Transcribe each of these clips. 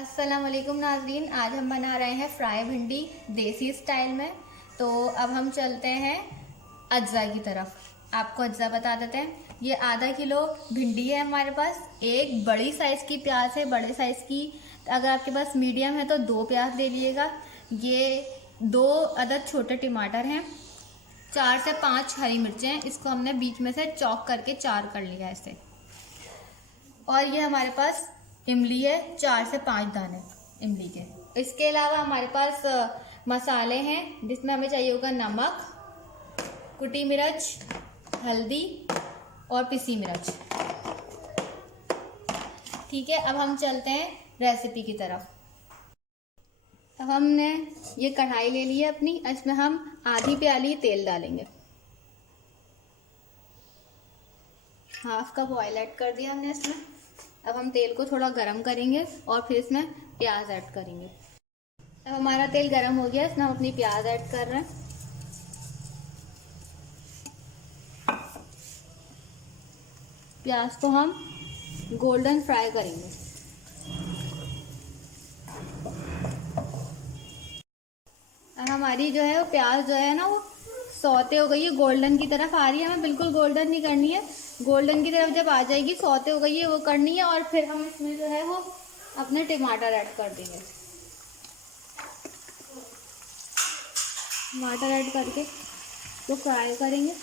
अस्सलाम वालेकुम नाज़रीन। आज हम बना रहे हैं फ्राई भिंडी देसी स्टाइल में। तो अब हम चलते हैं अज्जा की तरफ। आपको अज्जा बता देते हैं। ये आधा किलो भिंडी है हमारे पास। एक बड़ी साइज़ की प्याज है, बड़े साइज़ की। अगर आपके पास मीडियम है तो 2 प्याज ले लीजिएगा। ये 2 अदद छोटे टमाटर हैं। 4 से 5 हरी मिर्चें, इसको हमने बीच में से चॉप करके 4 कर लिया है इसे। और ये हमारे पास इमली है, 4 से 5 दाने इमली के। इसके अलावा हमारे पास मसाले हैं, जिसमें हमें चाहिए होगा नमक, कुटी मिर्च, हल्दी और पिसी मिर्च। ठीक है, अब हम चलते हैं रेसिपी की तरफ। अब हमने ये कढ़ाई ले ली है अपनी। इसमें हम आधी प्याली तेल डालेंगे। हाफ कप ऑयल ऐड कर दिया हमने इसमें। अब हम तेल को थोड़ा गरम करेंगे और फिर इसमें प्याज ऐड करेंगे। अब हमारा तेल गरम हो गया, इसमें हम अपनी प्याज ऐड कर रहे हैं। प्याज को हम गोल्डन फ्राई करेंगे। अब हमारी जो है वो प्याज जो है ना वो सौते हो गई है, गोल्डन की तरफ आ रही है। हमें बिल्कुल गोल्डन नहीं करनी है, गोल्डन की तरफ जब आ जाएगी, सौते हो गई है, वो करनी है। और फिर हम इसमें जो है वो अपने टमाटर ऐड कर देंगे। टमाटर ऐड करके तो फ्राई करेंगे।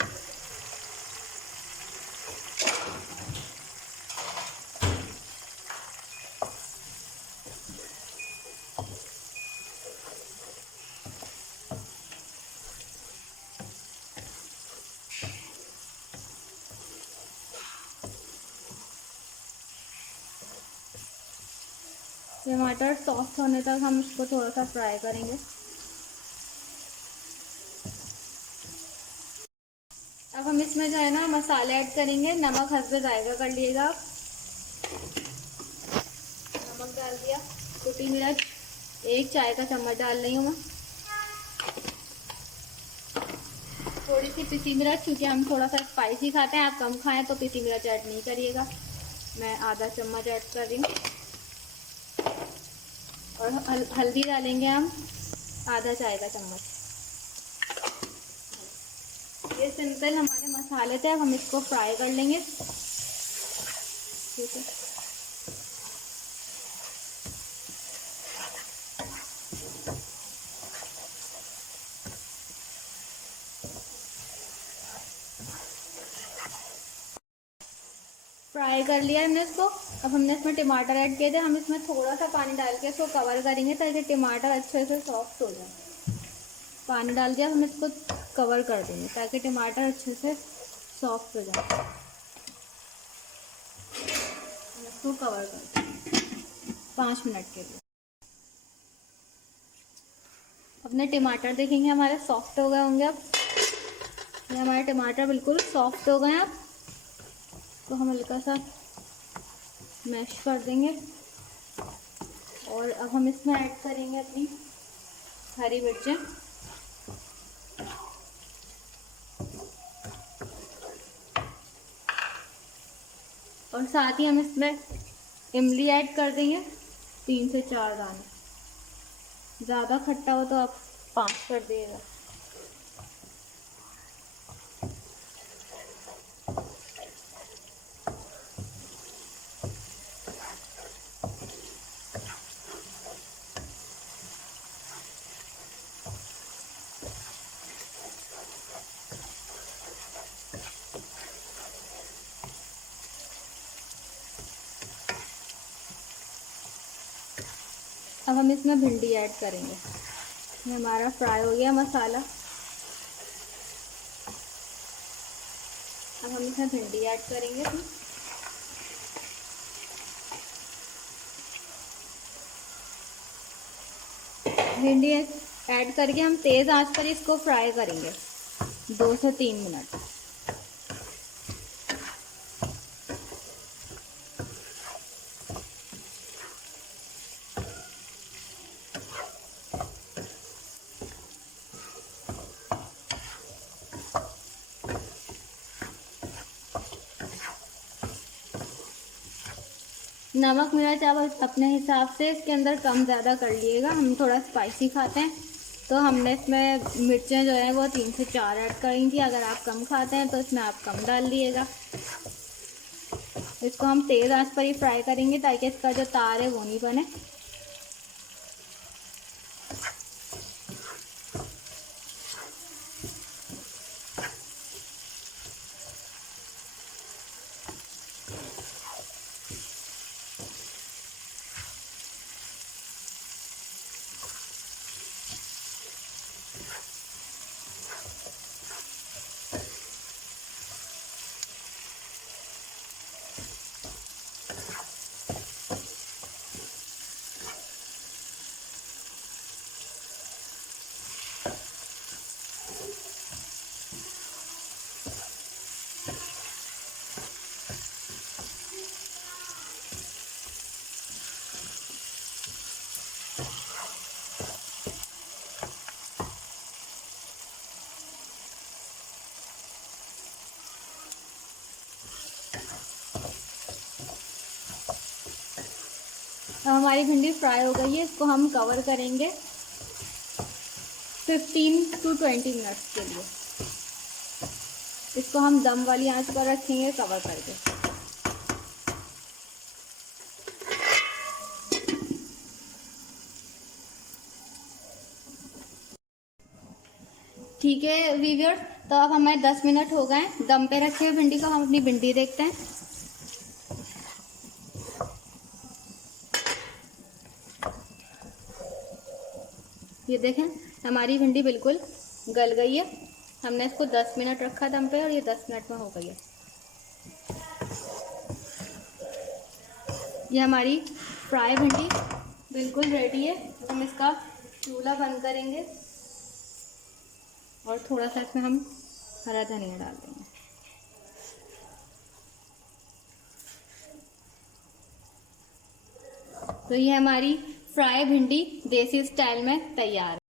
टमाटर सॉफ्ट होने तक हम इसको थोड़ा सा फ्राई करेंगे। अब हम इसमें जो है ना मसाले ऐड करेंगे। नमक हस्बे जायका कर लिएगा आप। नमक डाल दिया। कुटी मिर्च 1 चाय का चम्मच डाल रही हूँ मैं। थोड़ी सी पिसी मिर्च, क्योंकि हम थोड़ा सा स्पाइसी खाते हैं। आप कम खाएं तो पिसी मिर्च ऐड नहीं करिएगा। मैं आधा चम्मच ऐड कर रही हूँ। और हल्दी डालेंगे हम आधा चाय का चम्मच। ये सिंपल हमारे मसाले थे। अब हम इसको फ्राई कर लेंगे। ठीक है, फ्राई कर लिया हमने इसको। अब हमने इसमें टमाटर ऐड किए थे। हम इसमें थोड़ा सा पानी डाल के इसको कवर करेंगे ताकि टमाटर अच्छे से सॉफ्ट हो जाए। पानी डाल दिया, हम इसको कवर कर देंगे ताकि टमाटर अच्छे से सॉफ्ट हो जाए। इसको कवर कर देंगे 5 मिनट के लिए। अपने टमाटर देखेंगे हमारे सॉफ्ट हो गए होंगे। अब ये हमारे टमाटर बिल्कुल सॉफ्ट हो गए हैं। अब तो हम हल्का सा मैश कर देंगे। और अब हम इसमें ऐड करेंगे अपनी हरी मिर्चें। और साथ ही हम इसमें इमली ऐड कर देंगे 3 से 4 दाने। ज़्यादा खट्टा हो तो आप 5 कर दिएगा। अब हम इसमें भिंडी ऐड करेंगे। ये हमारा फ्राई हो गया मसाला। अब हम इसमें भिंडी ऐड करेंगे। भिंडी ऐड करके हम तेज़ आंच पर इसको फ्राई करेंगे 2 से 3 मिनट। नमक मिर्च आप अपने हिसाब से इसके अंदर कम ज़्यादा कर लीजिएगा, हम थोड़ा स्पाइसी खाते हैं तो हमने इसमें मिर्चें जो है वो 3 से 4 ऐड करी थी। अगर आप कम खाते हैं तो इसमें आप कम डाल लीजिएगा। इसको हम तेज़ आंच पर ही फ्राई करेंगे ताकि इसका जो तार है वो नहीं बने। अब हमारी भिंडी फ्राई हो गई है, इसको हम कवर करेंगे 15 to 20 मिनट्स के लिए। इसको हम दम वाली आंच पर रखेंगे कवर करके। ठीक है व्यूअर्स, तो अब हमारे 10 मिनट हो गए दम पे रखे हुए भिंडी को। हम अपनी भिंडी देखते हैं। ये देखें हमारी भिंडी बिल्कुल गल गई है। हमने इसको 10 मिनट रखा दम पे और ये 10 मिनट में हो गई है। ये हमारी फ्राई भिंडी बिल्कुल रेडी है। हम इसका चूल्हा बंद करेंगे और थोड़ा सा इसमें हम हरा धनिया डाल देंगे। तो ये हमारी फ्राई भिंडी देसी स्टाइल में तैयार है।